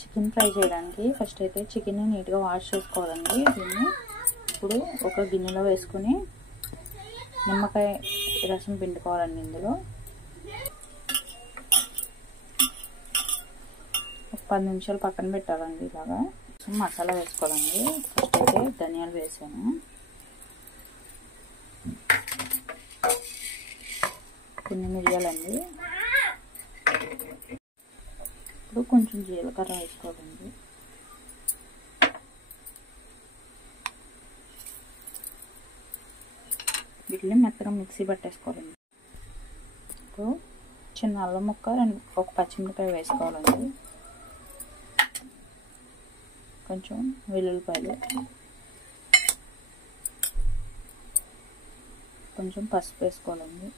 Chicken fry చేయడానికి first అయితే chicken నీట్గా వాష్ చేసుకోవాలండి. దీన్ని ఇప్పుడు ఒక గిన్నెలో వేసుకుని నిమ్మకాయ రసం పిండుకోవాలండి. ఇందులో ఒక 10 నిమిషాలు పక్కన పెట్టాలండి. ఇలాగా మసాలా వేసుకోవాలండి. ఫస్ట్ అయితే ధనియాలు వేసాను, కొన్ని మిరియాలండి, ఇప్పుడు కొంచెం జీలకర్ర వేసుకోవాలండి. వీటిని మెత్తగా మిక్సీ పట్టేసుకోవాలండి. ఇప్పుడు చిన్న అల్లం ముక్క, ఒక పచ్చిమిరపకాయ వేసుకోవాలండి, కొంచెం వెల్లుల్లిపాయలు, కొంచెం పసుపు వేసుకోవాలండి,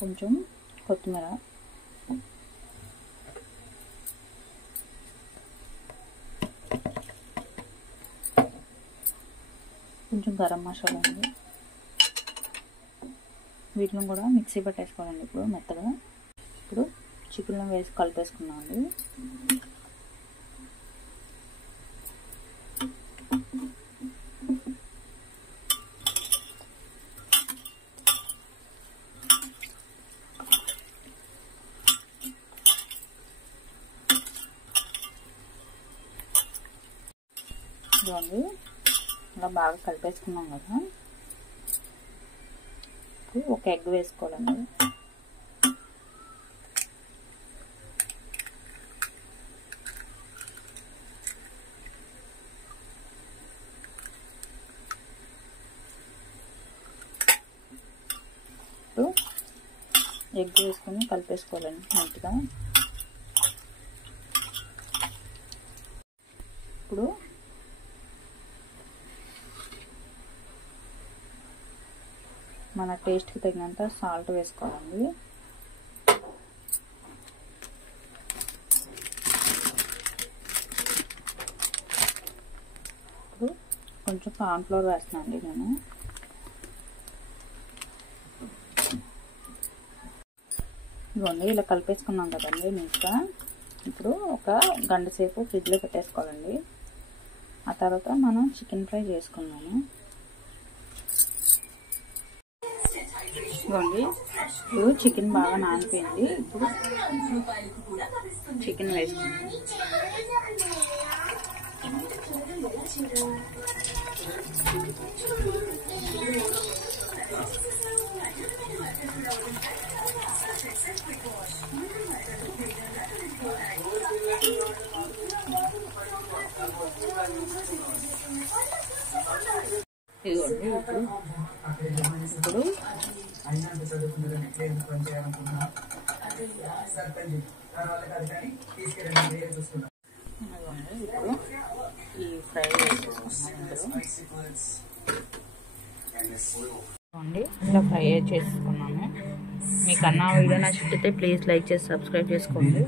కొంచెం కొత్తిమీర, కొంచెం గరం మసాలా అండి. వీటిని కూడా మిక్సీ పట్టేసుకోవాలండి ఇప్పుడు మెత్తగా. ఇప్పుడు చికెన్లో వేసి కలిపేసుకున్నాం అండి. ఇదిగోండి ఇలా బాగా కలిపేసుకున్నాం కదా. ఇప్పుడు ఒక ఎగ్ వేసుకోవాలండి. ఇప్పుడు ఎగ్ వేసుకొని కలిపేసుకోవాలండి నీట్గా. ఇప్పుడు మన టేస్ట్కి తగినంత సాల్ట్ వేసుకోవాలండి. ఇప్పుడు కొంచెం కార్న్ఫ్లోర్ వేస్తున్నాను అండి నేను. ఇదిగోండి ఇలా కలిపేసుకున్నాం కదండి నీట్గా. ఇప్పుడు ఒక గంట సేపు ఫ్రిడ్జ్లో పెట్టేసుకోవాలండి. ఆ తర్వాత మనం చికెన్ ఫ్రై చేసుకున్నాము. ఇదిగోండి ఇప్పుడు చికెన్ బాగా నానిపోయింది. ఇప్పుడు చికెన్ వేసుకున్నాము. ఇదిగోండి ఇప్పుడు ఈ ఫ్రై వేసేసుకున్నాను. ఇలా ఫ్రై చేసుకున్నాను. మీకు అన్న వీడియో నచ్చితే ప్లీజ్ లైక్ చేసి సబ్స్క్రైబ్ చేసుకోండి.